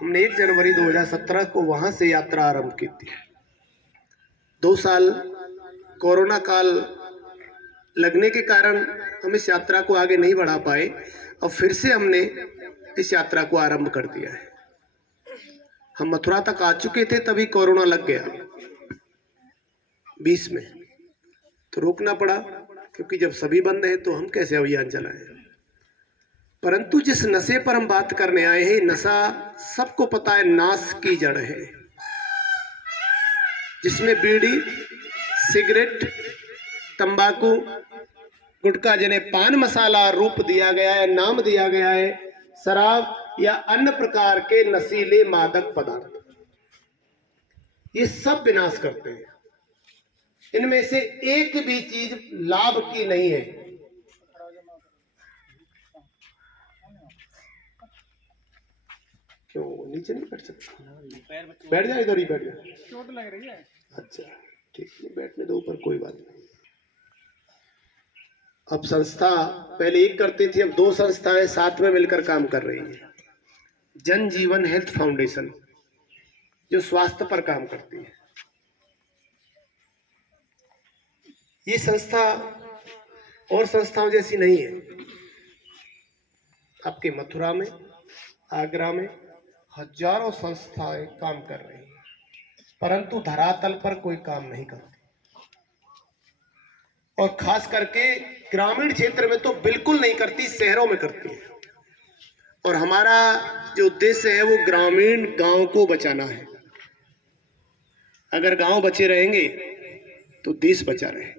हमने 1 जनवरी 2017 को वहां से यात्रा आरंभ की थी। 2 साल कोरोना काल लगने के कारण हम इस यात्रा को आगे नहीं बढ़ा पाए और फिर से हमने इस यात्रा को आरंभ कर दिया है। हम मथुरा तक आ चुके थे, तभी कोरोना लग गया 20 में, तो रोकना पड़ा, क्योंकि जब सभी बंद है तो हम कैसे अभियान चलाएं। परंतु जिस नशे पर हम बात करने आए हैं, नशा सबको पता है नाश की जड़ है, जिसमें बीड़ी, सिगरेट, तंबाकू, गुटखा, जिन्हें पान मसाला रूप दिया गया है, नाम दिया गया है, शराब या अन्य प्रकार के नशीले मादक पदार्थ, ये सब विनाश करते हैं। इनमें से एक भी चीज लाभ की नहीं है। क्यों नीचे नहीं बैठ सकता? बैठ जाए, इधर ही बैठ जाए। चोट लग रही है। अच्छा ठीक है, बैठने दो ऊपर, कोई बात नहीं। अब संस्था पहले एक करती थी, अब 2 संस्थाएं साथ में मिलकर काम कर रही हैं। जन जीवन हेल्थ फाउंडेशन, जो स्वास्थ्य पर काम करती है, ये संस्था और संस्थाओं जैसी नहीं है। आपके मथुरा में, आगरा में हजारों संस्थाएं काम कर रही हैं, परंतु धरातल पर कोई काम नहीं करती, और खास करके ग्रामीण क्षेत्र में तो बिल्कुल नहीं करती, शहरों में करती है। और हमारा जो उद्देश्य है वो ग्रामीण गांव को बचाना है। अगर गांव बचे रहेंगे तो देश बचा रहेगा,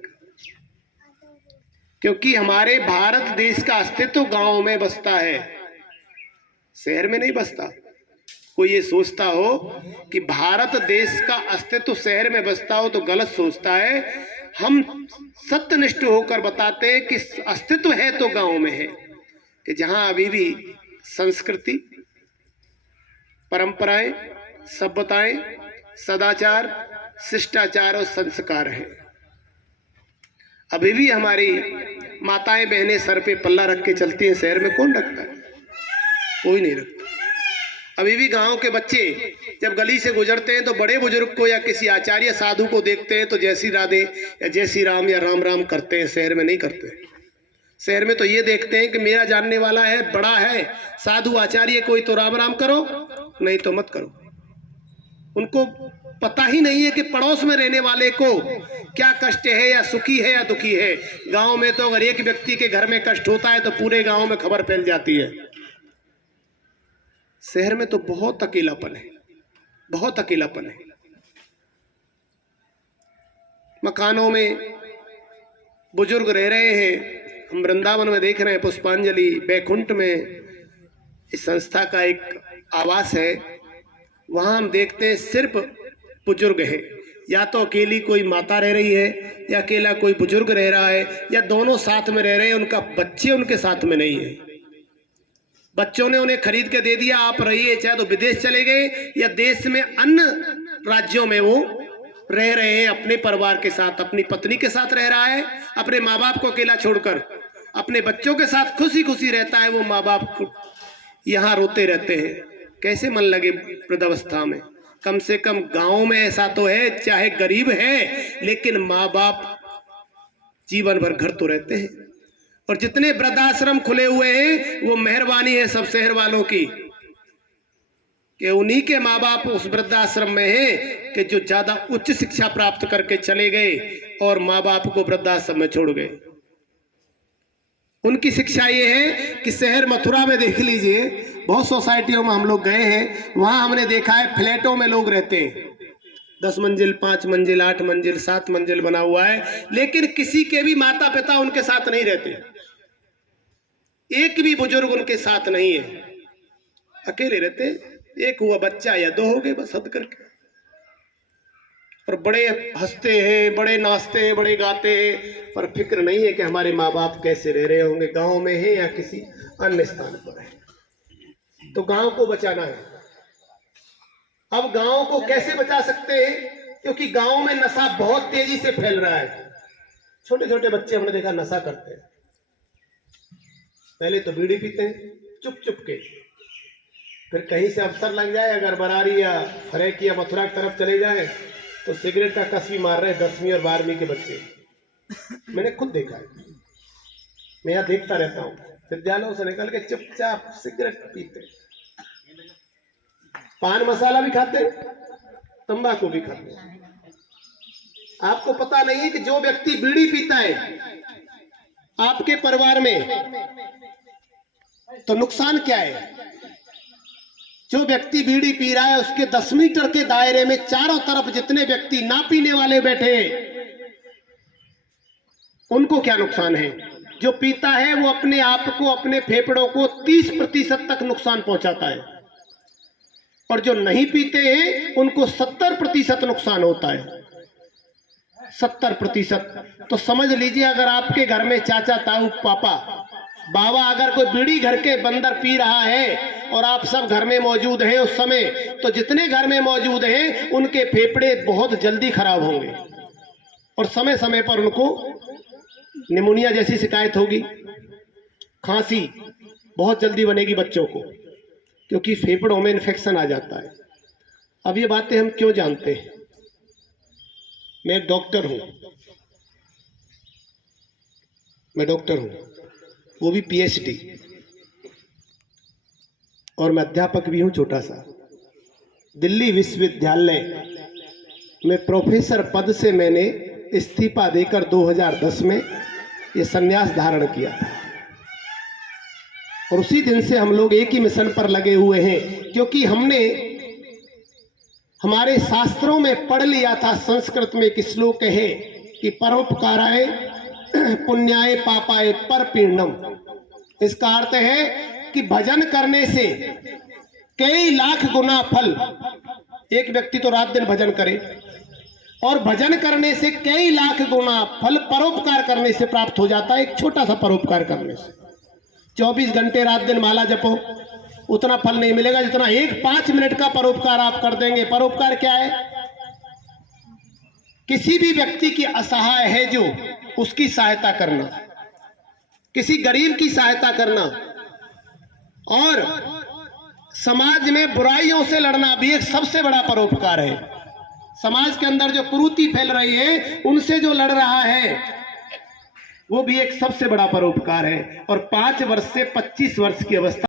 क्योंकि हमारे भारत देश का अस्तित्व गांव में बसता है, शहर में नहीं बसता। कोई ये सोचता हो कि भारत देश का अस्तित्व शहर में बसता हो तो गलत सोचता है। हम सत्यनिष्ठ होकर बताते हैं कि अस्तित्व है तो गांव में है, कि जहां अभी भी संस्कृति, परंपराएं, सभ्यताएं, सदाचार, शिष्टाचार और संस्कार है। अभी भी हमारी माताएं बहनें सर पे पल्ला रख के चलती हैं, शहर में कौन रखता है? कोई नहीं रखता। अभी भी गांव के बच्चे जब गली से गुजरते हैं तो बड़े बुजुर्ग को या किसी आचार्य साधु को देखते हैं तो जय श्री राधे या जय श्री राम या राम राम करते हैं, शहर में नहीं करते। शहर में तो ये देखते हैं कि मेरा जानने वाला है, बड़ा है, साधु आचार्य, कोई तो राम राम करो, नहीं तो मत करो। उनको पता ही नहीं है कि पड़ोस में रहने वाले को क्या कष्ट है, या सुखी है या दुखी है। गांव में तो अगर एक व्यक्ति के घर में कष्ट होता है तो पूरे गांव में खबर फैल जाती है। शहर में तो बहुत अकेलापन है, बहुत अकेलापन है। मकानों में बुजुर्ग रह रहे हैं, हम वृंदावन में देख रहे हैं, पुष्पांजलि, बैकुंठ में इस संस्था का एक आवास है, वहां हम देखते हैं सिर्फ बुजुर्ग है। या तो अकेली कोई माता रह रही है, या अकेला कोई बुजुर्ग रह रहा है, या दोनों साथ में रह रहे हैं, उनका बच्चे उनके साथ में नहीं है। बच्चों ने उन्हें खरीद के दे दिया, आप रहिए, चाहे तो विदेश चले गए या देश में अन्य राज्यों में वो रह रहे हैं अपने परिवार के साथ, अपनी पत्नी के साथ रह रहा है, अपने माँ बाप को अकेला छोड़कर अपने बच्चों के साथ खुशी खुशी रहता है। वो माँ बाप यहाँ रोते रहते हैं, कैसे मन लगे वृद्धावस्था में। कम से कम गांव में ऐसा तो है, चाहे गरीब है लेकिन माँ बाप जीवन भर घर तो रहते हैं। और जितने वृद्धाश्रम खुले हुए हैं वो मेहरबानी है सब शहर वालों की, कि उन्हीं के माँ बाप उस वृद्धाश्रम में हैं कि जो ज्यादा उच्च शिक्षा प्राप्त करके चले गए और माँ बाप को वृद्धाश्रम में छोड़ गए। उनकी शिक्षा ये है कि शहर मथुरा में देख लीजिए, बहुत सोसाइटियों में हम लोग गए हैं, वहां हमने देखा है फ्लैटों में लोग रहते हैं, 10 मंजिल, 5 मंजिल, 8 मंजिल, 7 मंजिल बना हुआ है, लेकिन किसी के भी माता पिता उनके साथ नहीं रहते, एक भी बुजुर्ग उनके साथ नहीं है, अकेले रहते, एक हुआ बच्चा या 2 हो गए बस, हद करके। और बड़े हंसते हैं, बड़े नाचते हैं, बड़े गाते हैं, पर फिक्र नहीं है कि हमारे माँ बाप कैसे रह रहे होंगे, गांव में है या किसी अन्य स्थान पर है। तो गांव को बचाना है। अब गांव को कैसे बचा सकते हैं? क्योंकि गांव में नशा बहुत तेजी से फैल रहा है। छोटे छोटे बच्चे हमने देखा नशा करते हैं, पहले तो बीड़ी पीते हैं चुप चुप के, फिर कहीं से अवसर लग जाए, अगर बरारी या फरेक या मथुरा की तरफ चले जाए तो सिगरेट का कसबी मार रहे 10वीं और 12वीं के बच्चे। मैंने खुद देखा है, मैं यहाँ देखता रहता हूँ। विद्यालयों से निकल के चुपचाप सिगरेट पीते, पान मसाला भी खाते, तंबाकू भी खाते। आपको पता नहीं है कि जो व्यक्ति बीड़ी पीता है आपके परिवार में तो नुकसान क्या है। जो व्यक्ति बीड़ी पी रहा है उसके 10 मीटर के दायरे में चारों तरफ जितने व्यक्ति ना पीने वाले बैठे उनको क्या नुकसान है। जो पीता है वो अपने आप को, अपने फेफड़ों को 30% तक नुकसान पहुंचाता है, और जो नहीं पीते हैं उनको 70% नुकसान होता है। 70%। तो समझ लीजिए, अगर आपके घर में चाचा, ताऊ, पापा, बाबा अगर कोई बीड़ी घर के बंदर पी रहा है और आप सब घर में मौजूद हैं उस समय, तो जितने घर में मौजूद हैं उनके फेफड़े बहुत जल्दी खराब होंगे और समय समय पर उनको निमोनिया जैसी शिकायत होगी, खांसी बहुत जल्दी बनेगी बच्चों को, क्योंकि फेफड़ों में इन्फेक्शन आ जाता है। अब ये बातें हम क्यों जानते हैं? मैं एक डॉक्टर हूं, वो भी PhD, और मैं अध्यापक भी हूं छोटा सा। दिल्ली विश्वविद्यालय में प्रोफेसर पद से मैंने इस्तीफा देकर 2010 में ये संन्यास धारण किया था, और उसी दिन से हम लोग एक ही मिशन पर लगे हुए हैं, क्योंकि हमने हमारे शास्त्रों में पढ़ लिया था। संस्कृत में एक श्लोक है कि परोपकाराय पुण्याय पापाय परपीड़नम। इसका अर्थ है कि भजन करने से कई लाख गुना फल, एक व्यक्ति तो रात दिन भजन करे, और भजन करने से कई लाख गुना फल परोपकार करने से प्राप्त हो जाता है। एक छोटा सा परोपकार करने से 24 घंटे रात दिन माला जपो, उतना फल नहीं मिलेगा जितना एक 5 मिनट का परोपकार आप कर देंगे। परोपकार क्या है? किसी भी व्यक्ति की असहाय है जो, उसकी सहायता करना, किसी गरीब की सहायता करना, और समाज में बुराइयों से लड़ना भी एक सबसे बड़ा परोपकार है। समाज के अंदर जो कुरीति फैल रही है उनसे जो लड़ रहा है वो भी एक सबसे बड़ा परोपकार है। और 5 वर्ष से 25 वर्ष की अवस्था